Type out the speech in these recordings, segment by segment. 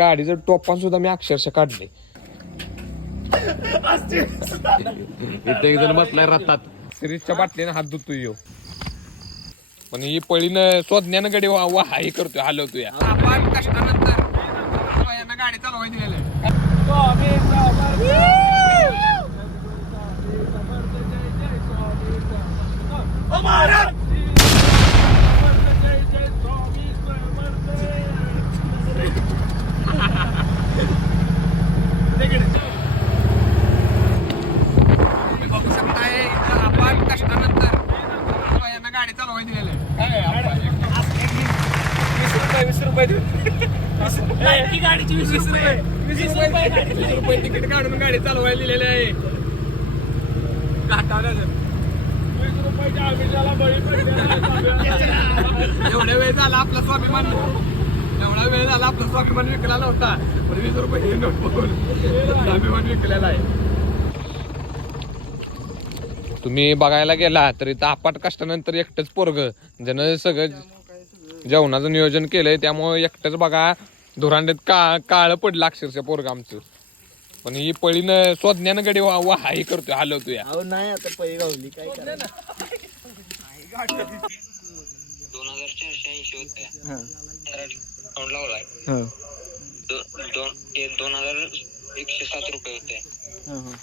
गाडीचं टोपान सुद्धा मी अक्षरशः काढले इथे एक जण बसलाय रथात. सिरीजच्या बाटलीने हात धुतोय यो. पण ही पळीनं स्वज्ञानं गडी वा वा हे करतोय हलवतोय. आपण कष्टानंतर गाडी चालवायची गेले. तुम्ही बघू शकताय इथं आपण कष्टानंतर यांना गाडी चालवायची गेले वीस रुपये वीस रुपये देऊन गाडीची वीस रुपये. वीस रुपये वीस रुपये तिकीट काढून गाडी चालवायला दिलेली आहे. एवढा वेळ झाला आपला स्वाभिमान. एवढा वेळ झाला आपला स्वाभिमान विकला नव्हता पण वीस रुपये हे नोट बघून स्वाभिमान विकलेला आहे. तुम्ही बघायला गेला तर इथं अपाट कष्टानंतर एकटंच पोरग. ज्यानं सगळं जेवणाचं नियोजन केलंय त्यामुळे एकटंच बघा. धुरांड्यात का काळ पडलं अक्षरशः पोरग आमचं. पण ही पळीनं स्वज्ञानं गडी वा वा हे करतोय हलवतोय. अहो नाही आता पै गावली काय दोन हजार चारशे ऐंशी होते हा. डिस्काउंट लावलाय. हा. दो- दोन हजार एकशे सात रुपये होते. हा हा.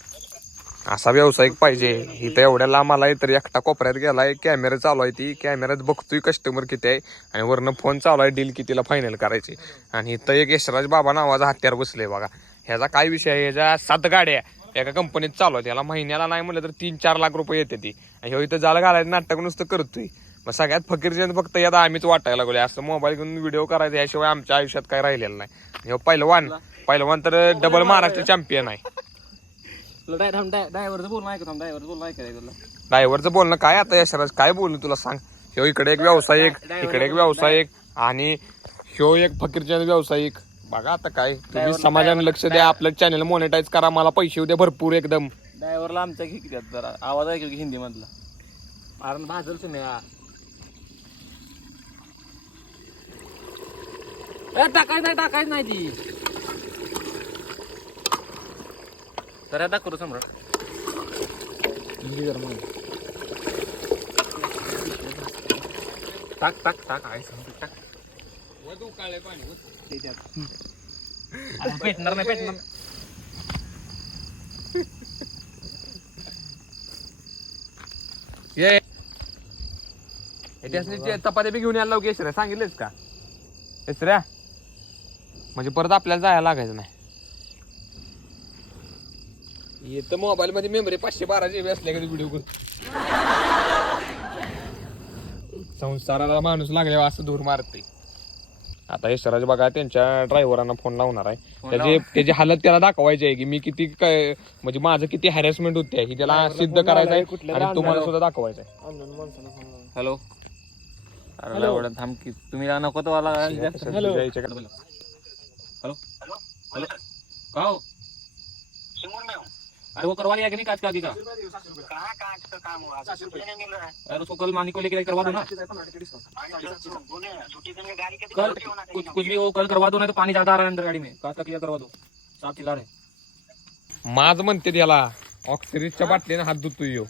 असा व्यावसायिक पाहिजे. इथं एवढ्या लांब आलाय तर एकटा कोपऱ्यात गेलाय कॅमेरा चालू आहे ती. कॅमेऱ्यात बघतोय कस्टमर किती आहे आणि वरनं फोन चालू आहे डील कितीला फायनल करायची. आणि इथं एक यशराज बाबा नावाचा हत्यार बसले बघा. ह्याचा काय विषय आहे? ह्याच्या सात गाड्या एका कंपनीत चालू आहेत. याला महिन्याला नाही म्हणलं तर तीन चार लाख रुपये येते ती. आणि ह्यो इथं जायला घालायचं नाटक नुसतं करतोय. मग सगळ्यात फकीरजन फक्त यात आम्हीच वाटायला लागलोय. असं मोबाईल घेऊन व्हिडिओ करायचा याशिवाय आमच्या आयुष्यात काय राहिलेलं नाही. ह्यो पहिलवान पहिलवान तर डबल महाराष्ट्र चॅम्पियन आहे. तुला डाय थांब ड्रायव्हरचं बोलणं थांब बोलणं ऐकायचं तुला ड्रायव्हरचं बोलणं काय आता यशराज? काय बोलू तुला सांग? ह्यो इकडे एक व्यावसायिक इकडे एक व्यावसायिक आणि ह्यो एक फकीरचंद व्यावसायिक. बघा आता काय. तुम्ही समाजाने लक्ष द्या आपलं चॅनल मोनेटाईज करा मला पैसे द्या भरपूर एकदम. ड्रायव्हरला आमच्या किती जरा. आवाज ऐकू की हिंदी मधला कारण भाजल हा. ए, टाकायचं नाही टाकायचं नाही ती. तर आता करू सम्राट म्हण. टाक टाक टाक. आहे सम्राट, टाक. आता पेटणार नाही पेटणार नाही. ये. त्यासनी चपात्या बी घेऊन यायला लावू केसऱ्या सांगितलेच का? केसऱ्या म्हणजे परत आपल्याला जायला लागायचं नाही. येतं मोबाईल मध्ये मेमरी पाचशे बारा जीबी असल्या कधी व्हिडिओ संसाराला माणूस लागल्यावर असं धूर मारते आता यशराज बघा त्यांच्या ड्रायव्हरांना फोन लावणार आहे. त्याची त्याची हालत त्याला दाखवायची आहे की मी किती काय म्हणजे माझं किती हॅरेसमेंट होते ही त्याला सिद्ध करायचं आहे आणि तुम्हाला सुद्धा दाखवायचं आहे. हॅलो. अरे एवढं थांब की तुम्ही नको तो वाला हॅलो. हॅलो हॅलो का हो? अरे वो करवा लिया कि नहीं कांच का आगे का? कहाँ कांच का काम हुआ? नहीं मिल रहा है। अरे उसको कल मानी को लेके करवा दो ना। कल कुछ कुछ भी हो कल करवा दो ना तो पानी ज्यादा आ रहा है अंदर गाड़ी में। कांच का क्लियर करवा दो? साफ चिल्ला रहे माझ म्हणते त्याला ऑक्सिरीजच्या बाटलीने हात धुतोय ह्यो.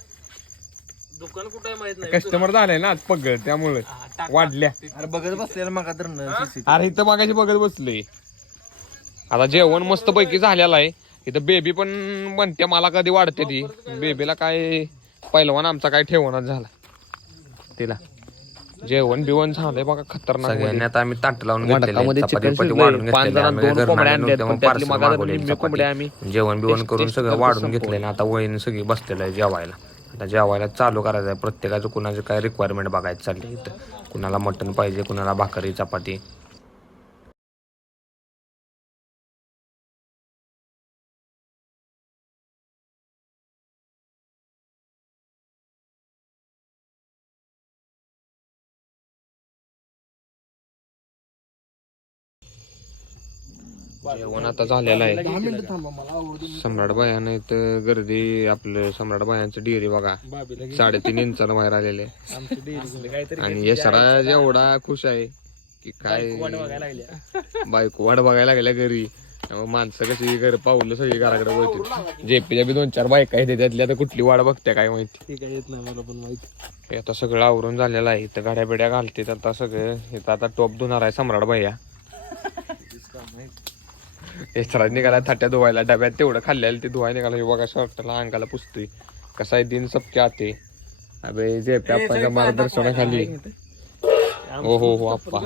दुकान कुठे माहीत नाही. कस्टमर झालाय ना आज पगड त्यामुळे वाढल्या. अरे बघत बसलेला मग तर अरे इथं मागाशी बघत बसले आता जेवण मस्त पैकी झालेलं आहे. इथं बेबी पण म्हणते मला कधी वाढते ती. बेबीला काय पहिलवान आमचा काय ठेवणार झाला. तिला. जेवण बिवण झालंय बघा खतरनाक सगळ्यांनी आम्ही ताट लावून चिकन शिजलंय. पाच जणांना दोन कोंबड्या आणल्यात, पण त्यातली निम्मी कोंबड्या. आम्ही. जेवण बिवण करून सगळं वाढून संपवलं. घेतले ना आता वहीन सगळी बसलेलं आहे जेवायला. आता जेवायला चालू करायचं आहे. प्रत्येकाचं कुणाचं काय रिक्वायरमेंट बघायचं चालली इथं. कुणाला मटण पाहिजे कुणाला भाकरी चपाती. जेवण आता झालेलं आहे. सम्राट बायानं इथं गर्दी आपलं सम्राट बायांचं डिअरी बघा. साडेतीन इंचानं बाहेर आलेले. आणि यशराज एवढा खुश आहे की काय वाट बघायला लागल्या. बायको वाट बघायला लागल्या घरी. माणसं कशी घर पावलं सगळी घराकडे वळतील. जेपीच्या बी दोन चार बायका आहेत त्यातल्या आता कुठली वाट बघते काय माहिती. ठीक आहे येत नाही मला पण माहिती. हे आता सगळं आवरून झालेलं आहे. इथं गाड्या बिड्या घालते आता सगळं इथं आता टॉप धुणार आहे सम्राट भैया एसरा निघाला थाट्या धुवायला डब्यात तेवढं खाल्लेलं ते धुवायला निघाला. हे बघा शर्टला अंगाला पुसतोय. कसा आहे दिन सबके आते. अबे जे आपल्या मार्गदर्शनाखाली. हो हो हो आप्पा.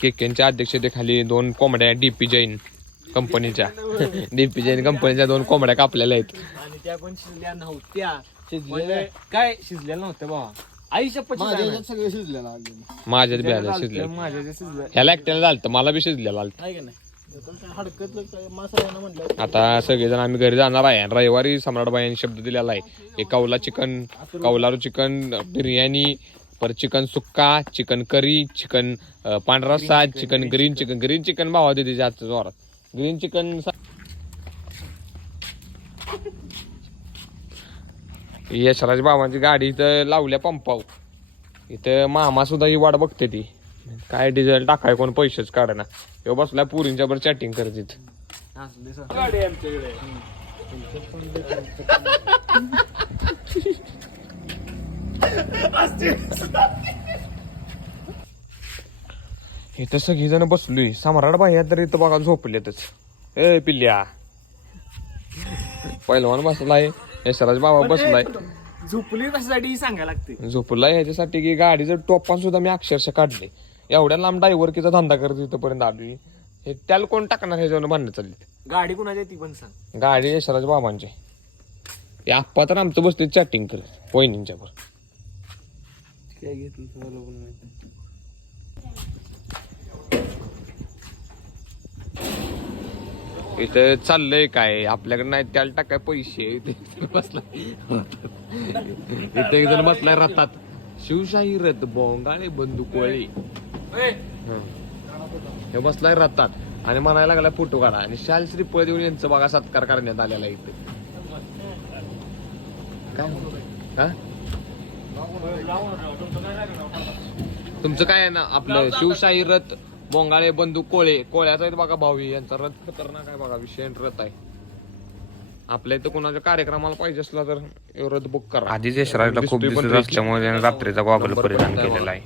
केकेंच्या अध्यक्षतेखाली दोन कोंबड्या डीपी जैन कंपनीच्या. डीपी जैन कंपनीच्या दोन कोंबड्या कापलेल्या आहेत. आणि त्या पण शिजल्या नव्हत्या. म्हणजे काय? शिजलेल्या नव्हत्या बाबा आई शपथ सगळे शिजलेला आले माझ्यात बी आल्या शिजल्या. माझ्या शिजल्या. ह्याला एकट्याला झालतं मला बी शिजलेलं आलतं. आहे का नाही? हडकत मसाला म्हटलं आता सगळेजण आम्ही घरी जाणार आहे आणि रविवारी सम्राटबाई यांनी शब्द दिलेला आहे. एक कौला चिकन कौलारू चिकन बिर्याणी परत चिकन सुक्का चिकन करी चिकन पांढरा साज chicken green chicken green chicken भावा देते जास्त जोरात. ग्रीन चिकन यशराज बाबांची गाडी इथं लावल्या पंपाव इथं मामा सुद्धा ही वाट बघते ती. काय डिझेल टाकाय कोण पैसेच काढना. हे बसला पुरींच्या बरोबर चॅटिंग करत इथं. इथं सगळी जण बसलोय. सम्राट बाह्या तर इथं बघा झोपलेतच. ए पिल्ल्या. पहिलवान बसलाय. यशराज बाबा बसलाय. झोपली कशासाठी सांगायला लागते? झोपलाय ह्याच्यासाठी की गाडीचं टोपान सुद्धा मी अक्षरशः काढले. एवढ्या लांब डायव्हरकीचा धंदा करत इथपर्यंत आलोय हे त्याला कोण टाकणार ह्याच्यावर भांडणं चालली गाडी कुणाची आहे ती पण सांग. गाडी यशराज बाबांची. हे आप्पा तर आमचं बसते चॅटिंग करत वहिनींच्या वर काय घेतलं तुम्हाला पण माहिती इथं चाललंय काय? आपल्याकडे नाही त्याला टाकाय पैसे. इथे बसला इथे एक जण बसलाय रथात. शिवशाही रथ बोंगाळे बंदुकोळे हे. बसलाय रथात. आणि म्हणायला लागला फोटो काढा. आणि शाल श्रीफळ देऊन यांचं बघा सत्कार करण्यात आलेला आहे इथे. तुमचं काय आहे ना आपलं शिवशाही रथ बोंगाळे बंधू कोळे. कोळ्याचा आहे बघा भावी यांचा रथ खतरनाक आहे बघा विषय रथ आहे. आपल्या इथं कोणाच्या कार्यक्रमाला पाहिजे असला तर रथ बुक करा. आधीच यशराजला खूप दिसत असल्यामुळे त्याने रात्रीचा गॉगल परिधान केलेला आहे.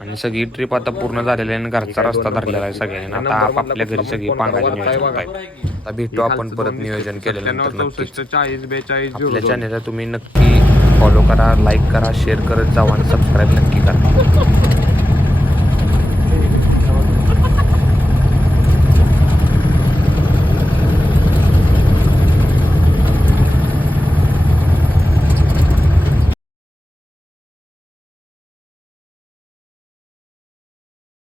आणि सगळी ट्रिप आता पूर्ण झालेली आहे आणि घरचा रस्ता धरलेला आहे सगळ्यांनी. आता आपापल्या घरी सगळी पांगाचे नियोजन करताय आता भेटू आपण परत नियोजन केल्यानंतर नक्की चाळीस बेचाळीस आपल्या चॅनेलला तुम्ही नक्की फॉलो करा लाईक करा शेअर करत जावा आणि सबस्क्राईब नक्की करा.